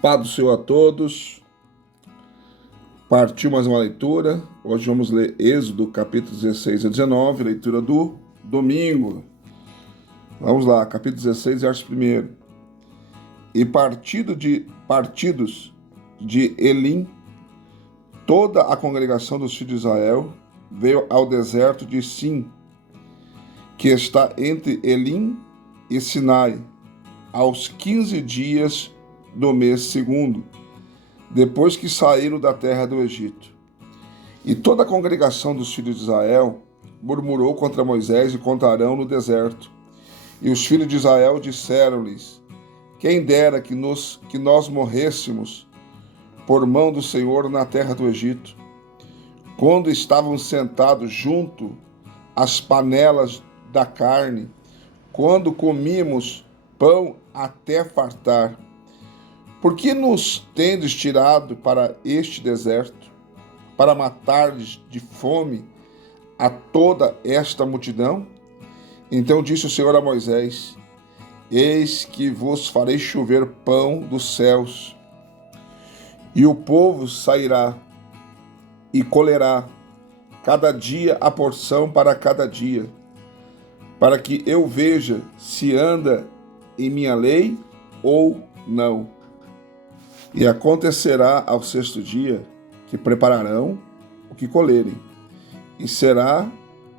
Paz do Senhor a todos. Partiu mais uma leitura. Hoje vamos ler Êxodo, capítulo 16 a 19, leitura do domingo. Vamos lá, capítulo 16, verso 1. E partidos de Elim, toda a congregação dos filhos de Israel veio ao deserto de Sim, que está entre Elim e Sinai, aos 15 dias do mês segundo, depois que saíram da terra do Egito. E toda a congregação dos filhos de Israel murmurou contra Moisés e contra Arão no deserto. E os filhos de Israel disseram-lhes: quem dera que nós morrêssemos por mão do Senhor na terra do Egito, quando estavam sentados junto às panelas da carne, quando comíamos pão até fartar. Por que nos tendes tirado para este deserto, para matar-lhes de fome a toda esta multidão? Então disse o Senhor a Moisés: eis que vos farei chover pão dos céus, e o povo sairá e colherá cada dia a porção para cada dia, para que eu veja se anda em minha lei ou não. E acontecerá ao sexto dia que prepararão o que colherem, e será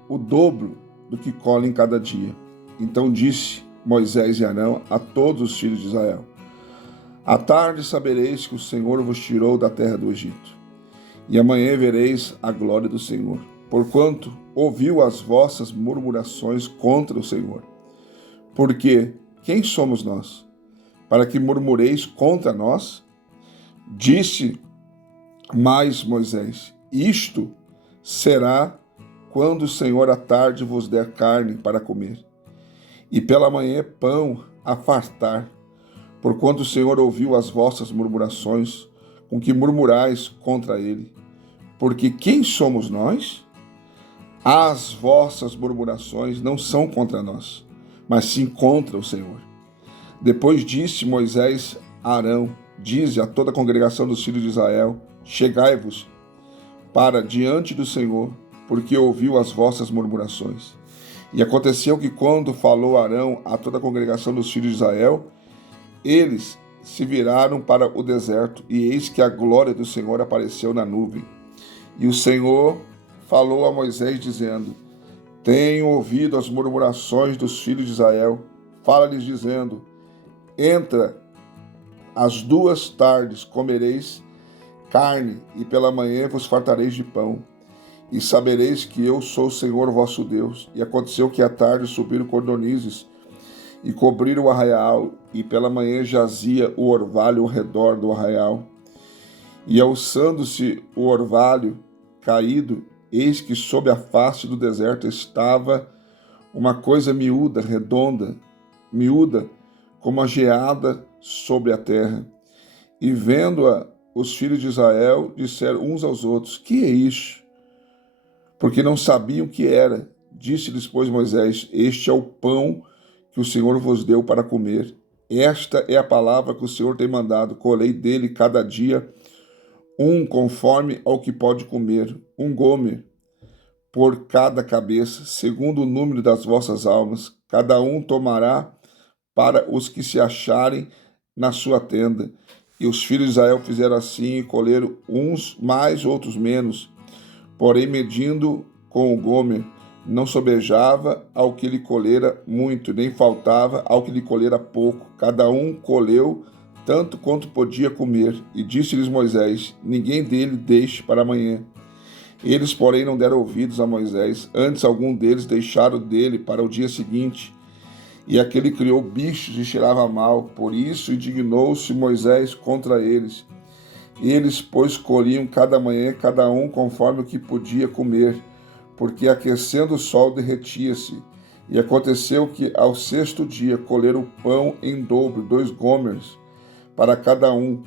o dobro do que colhem cada dia. Então disse Moisés e Arão a todos os filhos de Israel: à tarde sabereis que o Senhor vos tirou da terra do Egito, e amanhã vereis a glória do Senhor, porquanto ouviu as vossas murmurações contra o Senhor. Porque quem somos nós, para que murmureis contra nós? Disse mais Moisés: isto será quando o Senhor à tarde vos der carne para comer, e pela manhã pão a fartar, porquanto o Senhor ouviu as vossas murmurações, com que murmurais contra ele. Porque quem somos nós? As vossas murmurações não são contra nós, mas sim contra o Senhor. Depois disse Moisés a Arão: dize a toda a congregação dos filhos de Israel: chegai-vos para diante do Senhor, porque ouviu as vossas murmurações. E aconteceu que, quando falou Arão a toda a congregação dos filhos de Israel, eles se viraram para o deserto, e eis que a glória do Senhor apareceu na nuvem. E o Senhor falou a Moisés, dizendo: tenho ouvido as murmurações dos filhos de Israel. Fala-lhes, dizendo: entra, às 2 tardes comereis carne, e pela manhã vos fartareis de pão, e sabereis que eu sou o Senhor vosso Deus. E aconteceu que à tarde subiram cordonizes e cobriram o arraial, e pela manhã jazia o orvalho ao redor do arraial. E alçando-se o orvalho caído, eis que sob a face do deserto estava uma coisa miúda, redonda, miúda, como a geada sobre a terra. E vendo-a, os filhos de Israel disseram uns aos outros: que é isso? Porque não sabiam o que era. Disse-lhes, pois, Moisés: este é o pão que o Senhor vos deu para comer. Esta é a palavra que o Senhor tem mandado: colhei dele cada dia conforme ao que pode comer, gomer por cada cabeça, segundo o número das vossas almas. Cada um tomará para os que se acharem na sua tenda. E os filhos de Israel fizeram assim, e colheram uns mais, outros menos. Porém, medindo com o gomer, não sobejava ao que lhe colhera muito, nem faltava ao que lhe colhera pouco. Cada um colheu tanto quanto podia comer. E disse-lhes Moisés: ninguém dele deixe para amanhã. Eles, porém, não deram ouvidos a Moisés, antes algum deles deixaram dele para o dia seguinte. E aquele criou bichos e cheirava mal, por isso indignou-se Moisés contra eles. Eles, pois, colhiam cada manhã, cada um conforme o que podia comer, porque aquecendo o sol derretia-se. E aconteceu que ao sexto dia colheram pão em dobro, 2 gomers para cada um.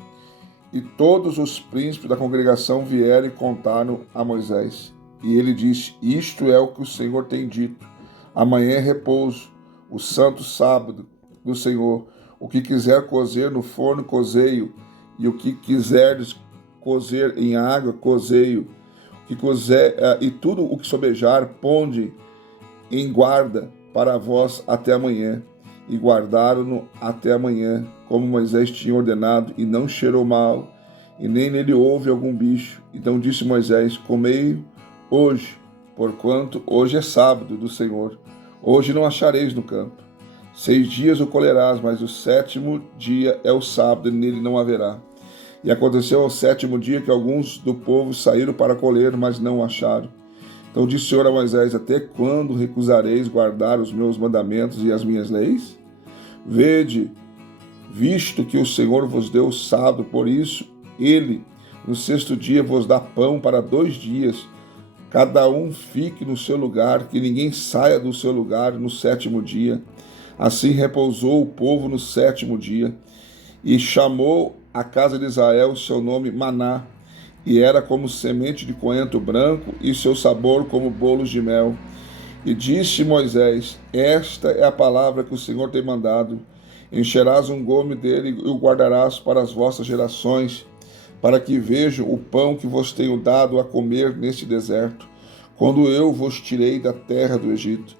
E todos os príncipes da congregação vieram e contaram a Moisés. E ele disse: isto é o que o Senhor tem dito: amanhã é repouso, o santo sábado do Senhor. O que quiser cozer no forno, cozeio, e o que quiserdes cozer em água, cozei-o, e tudo o que sobejar, ponde em guarda para vós até amanhã. E guardaram-no até amanhã, como Moisés tinha ordenado, e não cheirou mal, e nem nele houve algum bicho. Então disse Moisés: comei hoje, porquanto hoje é sábado do Senhor. Hoje não achareis no campo. 6 dias o colherás, mas o 7º dia é o sábado, e nele não haverá. E aconteceu ao 7º dia que alguns do povo saíram para colher, mas não o acharam. Então disse o Senhor a Moisés: até quando recusareis guardar os meus mandamentos e as minhas leis? Vede, visto que o Senhor vos deu o sábado, por isso ele no 6º dia vos dá pão para 2 dias, cada um fique no seu lugar, que ninguém saia do seu lugar no 7º dia. Assim repousou o povo no 7º dia, e chamou a casa de Israel o seu nome Maná, e era como semente de coentro branco, e seu sabor como bolos de mel. E disse Moisés: esta é a palavra que o Senhor tem mandado. Encherás um gome dele e o guardarás para as vossas gerações, para que vejam o pão que vos tenho dado a comer neste deserto, quando eu vos tirei da terra do Egito.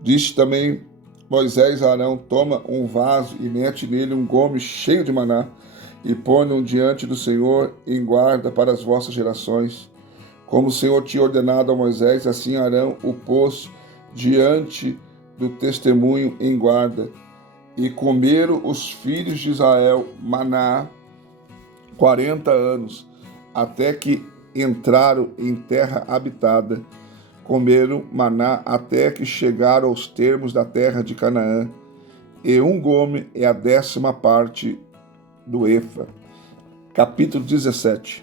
Disse também Moisés a Arão: toma um vaso e mete nele um gome cheio de maná, e põe-o diante do Senhor em guarda para as vossas gerações. Como o Senhor tinha ordenado a Moisés, assim Arão o pôs diante do testemunho em guarda. E comeram os filhos de Israel maná 40 anos, até que entraram em terra habitada. Comeram maná até que chegaram aos termos da terra de Canaã. E um gome é a 10ª parte do efa. Capítulo 17.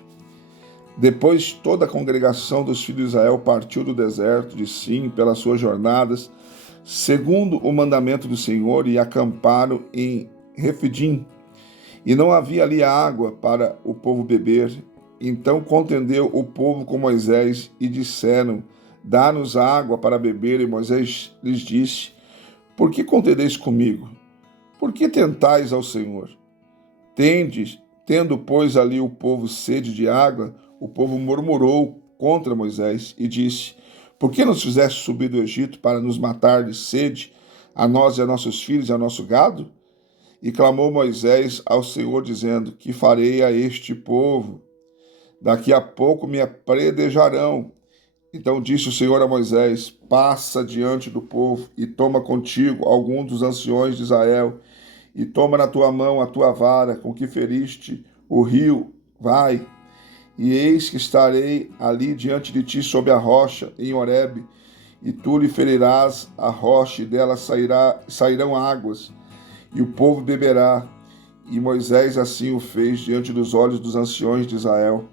Depois toda a congregação dos filhos de Israel partiu do deserto de Sim pelas suas jornadas, segundo o mandamento do Senhor, e acamparam em Refidim. E não havia ali água para o povo beber. Então contendeu o povo com Moisés e disseram: dá-nos água para beber. E Moisés lhes disse: por que contendeis comigo? Por que tentais ao Senhor? Tendo, pois, ali o povo sede de água, o povo murmurou contra Moisés e disse: por que nos fizeste subir do Egito para nos matar de sede, a nós e a nossos filhos e a nosso gado? E clamou Moisés ao Senhor, dizendo: que farei a este povo? Daqui a pouco me apredejarão. Então disse o Senhor a Moisés: passa diante do povo e toma contigo algum dos anciões de Israel, e toma na tua mão a tua vara com que feriste o rio, vai, e eis que estarei ali diante de ti sob a rocha em Horebe, e tu lhe ferirás a rocha, e dela sairão águas, e o povo beberá. E Moisés assim o fez diante dos olhos dos anciões de Israel,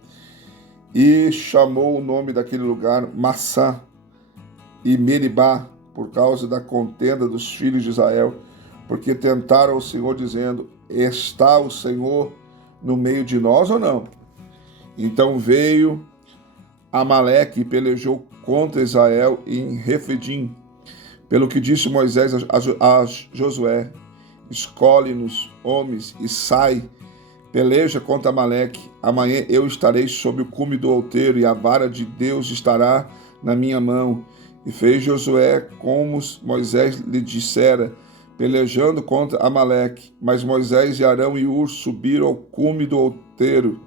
e chamou o nome daquele lugar Massá e Meribá, por causa da contenda dos filhos de Israel, porque tentaram o Senhor, dizendo: está o Senhor no meio de nós ou não? Então veio Amaleque e pelejou contra Israel em Refidim. Pelo que disse Moisés a Josué: escolhe-nos homens e sai, peleja contra Amaleque. Amanhã eu estarei sob o cume do outeiro, e a vara de Deus estará na minha mão. E fez Josué como Moisés lhe dissera, pelejando contra Amaleque. Mas Moisés e Arão e Hur subiram ao cume do outeiro.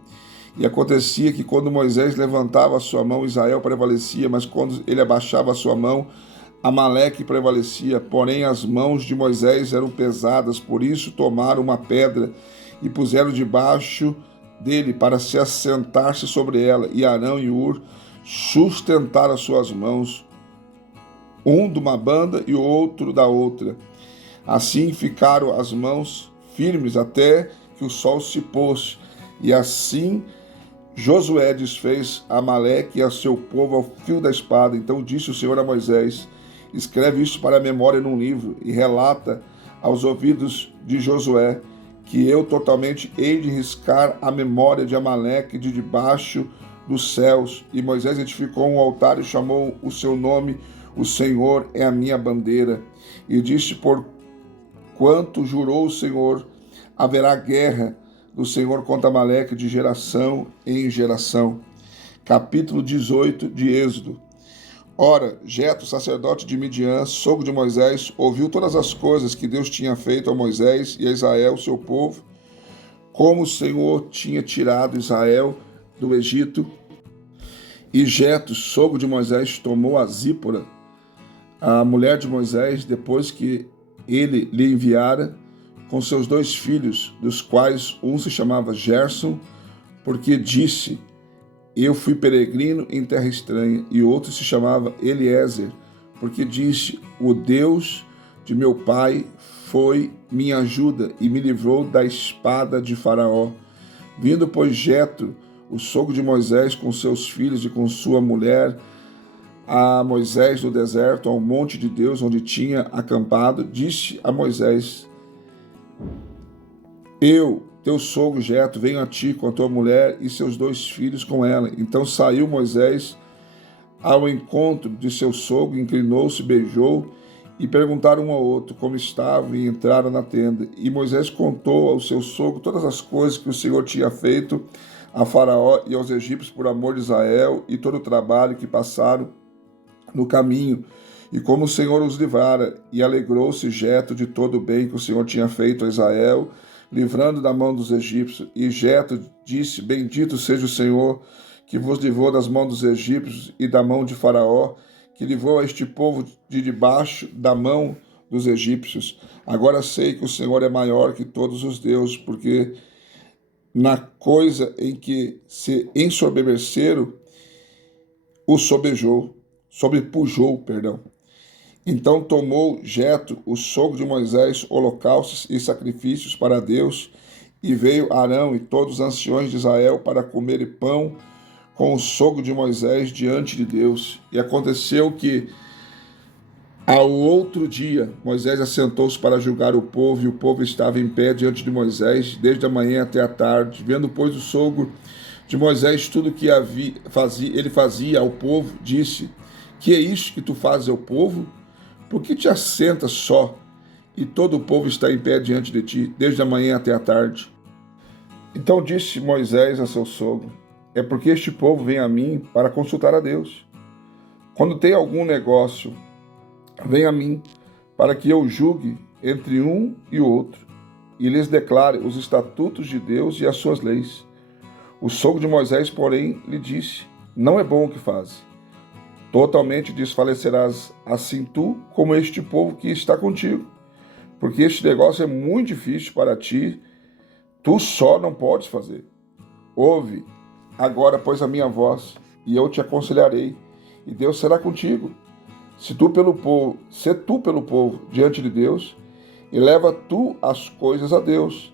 E acontecia que quando Moisés levantava a sua mão, Israel prevalecia, mas quando ele abaixava a sua mão, Amaleque prevalecia. Porém as mãos de Moisés eram pesadas, por isso tomaram uma pedra e puseram debaixo dele para se assentar-se sobre ela. E Arão e Hur sustentaram as suas mãos, um de uma banda e o outro da outra. Assim ficaram as mãos firmes até que o sol se pôs. E assim Josué desfez Amaleque e a seu povo ao fio da espada. Então disse o Senhor a Moisés: escreve isso para a memória num livro e relata aos ouvidos de Josué, que eu totalmente hei de riscar a memória de Amaleque de debaixo dos céus. E Moisés edificou um altar e chamou o seu nome: o Senhor é a minha bandeira. E disse: por quanto jurou o Senhor, haverá guerra do Senhor contra Amaleque de geração em geração. Capítulo 18 de Êxodo. Ora, Jetro, sacerdote de Midian, sogro de Moisés, ouviu todas as coisas que Deus tinha feito a Moisés e a Israel, seu povo, como o Senhor tinha tirado Israel do Egito. E Jetro, sogro de Moisés, tomou a Zípora, a mulher de Moisés, depois que ele lhe enviara, com seus 2 filhos, dos quais um se chamava Gerson, porque disse: eu fui peregrino em terra estranha, e outro se chamava Eliezer, porque disse: o Deus de meu pai foi minha ajuda e me livrou da espada de Faraó. Vindo, pois, Jetro, o sogro de Moisés, com seus filhos e com sua mulher, a Moisés no deserto, ao monte de Deus, onde tinha acampado, disse a Moisés: eu, teu sogro Jetro, venho a ti com a tua mulher e seus 2 filhos com ela. Então saiu Moisés ao encontro de seu sogro, inclinou-se, beijou, e perguntaram um ao outro como estavam, e entraram na tenda. E Moisés contou ao seu sogro todas as coisas que o Senhor tinha feito a Faraó e aos egípcios por amor de Israel, e todo o trabalho que passaram no caminho, e como o Senhor os livrara. E alegrou-se Jetro de todo o bem que o Senhor tinha feito a Israel, livrando da mão dos egípcios. E Jetro disse: bendito seja o Senhor, que vos livrou das mãos dos egípcios e da mão de Faraó, que livrou a este povo de debaixo da mão dos egípcios. Agora sei que o Senhor é maior que todos os deuses, porque na coisa em que se ensoberbeceram, o sobrepujou. Então tomou Jetro, o sogro de Moisés, holocaustos e sacrifícios para Deus, e veio Arão e todos os anciões de Israel para comer pão com o sogro de Moisés diante de Deus. E aconteceu que, ao outro dia, Moisés assentou-se para julgar o povo, e o povo estava em pé diante de Moisés, desde a manhã até a tarde. Vendo, pois, o sogro de Moisés tudo o que ele fazia ao povo, disse: que é isto que tu fazes ao povo? Por que te assentas só, e todo o povo está em pé diante de ti, desde a manhã até a tarde? Então disse Moisés a seu sogro: é porque este povo vem a mim para consultar a Deus. Quando tem algum negócio, vem a mim, para que eu julgue entre um e o outro, e lhes declare os estatutos de Deus e as suas leis. O sogro de Moisés, porém, lhe disse: não é bom o que fazes. Totalmente desfalecerás assim tu, como este povo que está contigo, porque este negócio é muito difícil para ti, tu só não podes fazer. Ouve agora, pois, a minha voz, e eu te aconselharei, e Deus será contigo. Se tu pelo povo diante de Deus, e leva tu as coisas a Deus,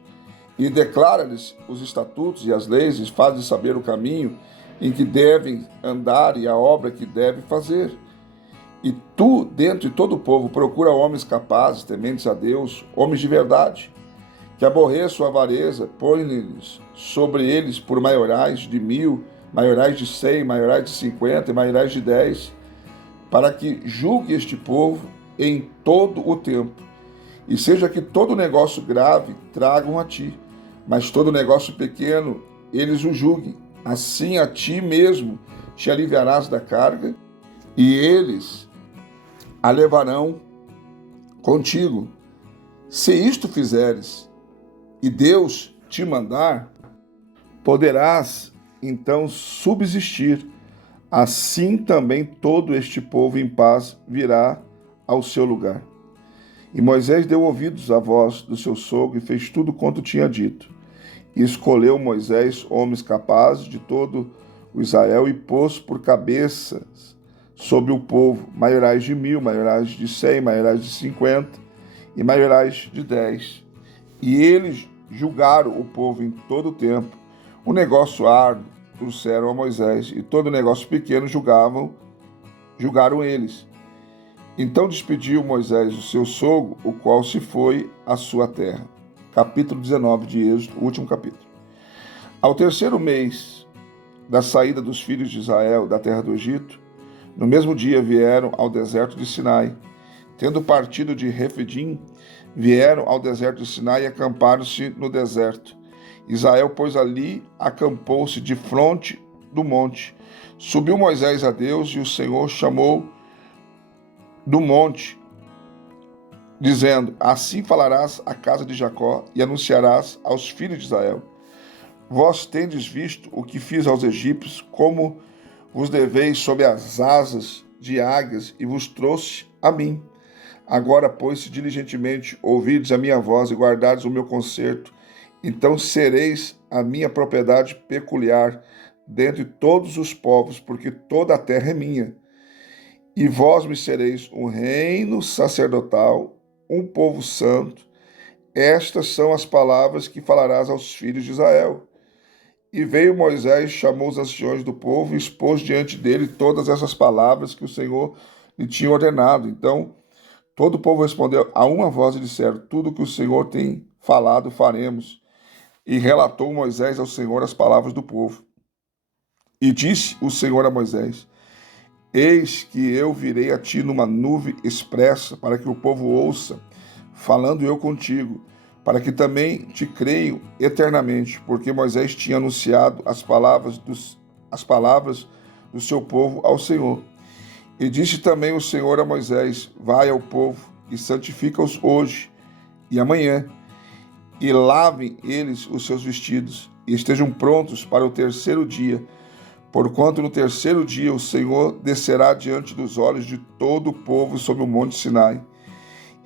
e declara-lhes os estatutos e as leis, e fazes saber o caminho em que devem andar e a obra que devem fazer. E tu, dentre todo o povo, procura homens capazes, tementes a Deus, homens de verdade, que aborreçam a avareza, põe-lhes sobre eles por maiorais de 1000, maiorais de 100, maiorais de 50 e maiorais de 10, para que julgue este povo em todo o tempo. E seja que todo negócio grave tragam a ti, mas todo negócio pequeno eles o julguem. Assim a ti mesmo te aliviarás da carga, e eles a levarão contigo. Se isto fizeres, e Deus te mandar, poderás então subsistir. Assim também todo este povo em paz virá ao seu lugar. E Moisés deu ouvidos à voz do seu sogro e fez tudo quanto tinha dito. E escolheu Moisés homens capazes de todo o Israel e pôs por cabeças sobre o povo maiorais de 1000, maiorais de 100, maiorais de 50 e maiorais de 10. E eles julgaram o povo em todo o tempo. O negócio árduo trouxeram a Moisés, e todo negócio pequeno julgaram eles. Então despediu Moisés o seu sogro, o qual se foi à sua terra. Capítulo 19 de Êxodo, último capítulo. Ao terceiro mês da saída dos filhos de Israel da terra do Egito, no mesmo dia vieram ao deserto de Sinai. Tendo partido de Refidim, vieram ao deserto de Sinai e acamparam-se no deserto. Israel, pois, ali acampou-se de fronte do monte. Subiu Moisés a Deus, e o Senhor chamou do monte, dizendo: Assim falarás à casa de Jacó e anunciarás aos filhos de Israel: Vós tendes visto o que fiz aos egípcios, como vos deveis sob as asas de águias, e vos trouxe a mim. Agora, pois, se diligentemente ouvides a minha voz e guardardes o meu concerto, então sereis a minha propriedade peculiar dentre todos os povos, porque toda a terra é minha. E vós me sereis um reino sacerdotal, um povo santo. Estas são as palavras que falarás aos filhos de Israel. E veio Moisés, chamou os anciões do povo e expôs diante dele todas essas palavras que o Senhor lhe tinha ordenado. Então, todo o povo respondeu a uma voz e disseram: Tudo que o Senhor tem falado, faremos. E relatou Moisés ao Senhor as palavras do povo. E disse o Senhor a Moisés: Eis que eu virei a ti numa nuvem expressa, para que o povo ouça, falando eu contigo, para que também te creiam eternamente, porque Moisés tinha anunciado as palavras do seu povo ao Senhor. E disse também o Senhor a Moisés: Vai ao povo e santifica-os hoje e amanhã, e lavem eles os seus vestidos, e estejam prontos para o terceiro dia, porquanto no terceiro dia o Senhor descerá diante dos olhos de todo o povo sobre o monte Sinai.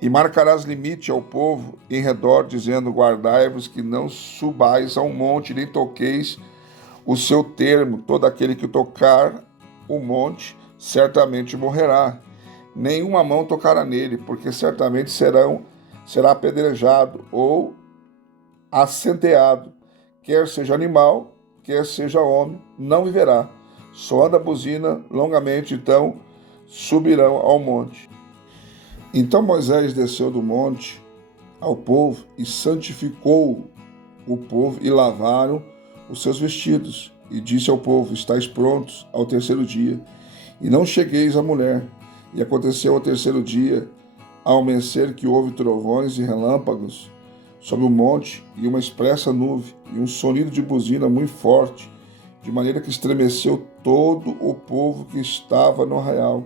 E marcarás limite ao povo em redor, dizendo: Guardai-vos que não subais ao monte, nem toqueis o seu termo. Todo aquele que tocar o monte certamente morrerá. Nenhuma mão tocará nele, porque certamente será apedrejado ou assenteado. Quer seja animal, quer seja homem, não viverá. Soando a buzina longamente, então subirão ao monte. Então Moisés desceu do monte ao povo e santificou o povo, e lavaram os seus vestidos. E disse ao povo: Estais prontos ao terceiro dia, e não chegueis à mulher. E aconteceu ao terceiro dia, ao amanhecer, que houve trovões e relâmpagos sobre o monte, e uma espessa nuvem, e um sonido de buzina muito forte, de maneira que estremeceu todo o povo que estava no arraial.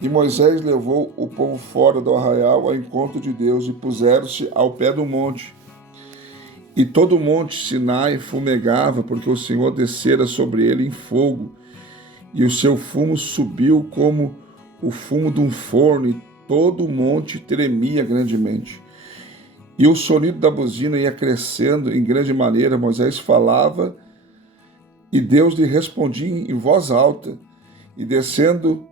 E Moisés levou o povo fora do arraial ao encontro de Deus, e puseram-se ao pé do monte. E todo o monte Sinai fumegava, porque o Senhor descera sobre ele em fogo, e o seu fumo subiu como o fumo de um forno, e todo o monte tremia grandemente. E o sonido da buzina ia crescendo em grande maneira. Moisés falava, e Deus lhe respondia em voz alta. E descendo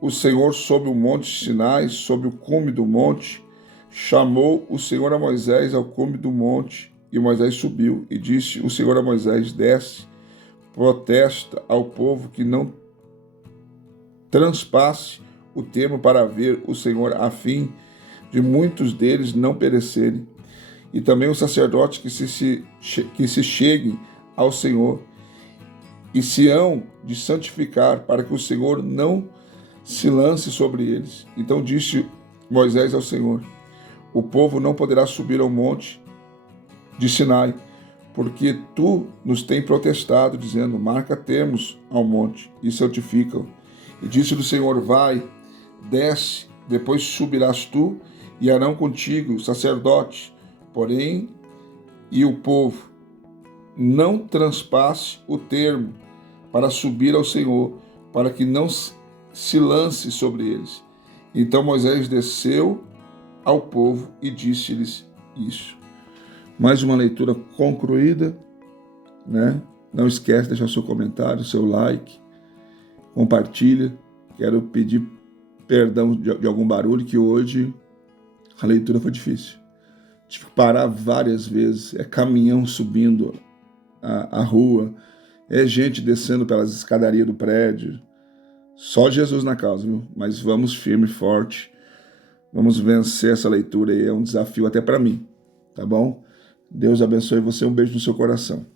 o Senhor sobre o monte Sinai, sobre o cume do monte, chamou o Senhor a Moisés ao cume do monte, e Moisés subiu. E disse o Senhor a Moisés: Desce, protesta ao povo que não transpasse o termo para ver o Senhor, a fim de muitos deles não perecerem. E também os sacerdotes que se cheguem ao Senhor e se hão de santificar, para que o Senhor não se lance sobre eles. Então disse Moisés ao Senhor: O povo não poderá subir ao monte de Sinai, porque tu nos tens protestado, dizendo: Marca termos ao monte e santifica-o. E disse-lhe o Senhor: Vai, desce, depois subirás tu e Arão contigo, o sacerdote, porém, e o povo, não transpasse o termo para subir ao Senhor, para que não se lance sobre eles. Então Moisés desceu ao povo e disse-lhes isso. Mais uma leitura concluída, né? Não esquece de deixar seu comentário, seu like, compartilha. Quero pedir perdão de algum barulho, que hoje a leitura foi difícil. Tive que parar várias vezes. É caminhão subindo a rua, é gente descendo pelas escadarias do prédio. Só Jesus na causa, viu? Mas vamos firme e forte. Vamos vencer essa leitura aí. É um desafio até para mim, tá bom? Deus abençoe você. Um beijo no seu coração.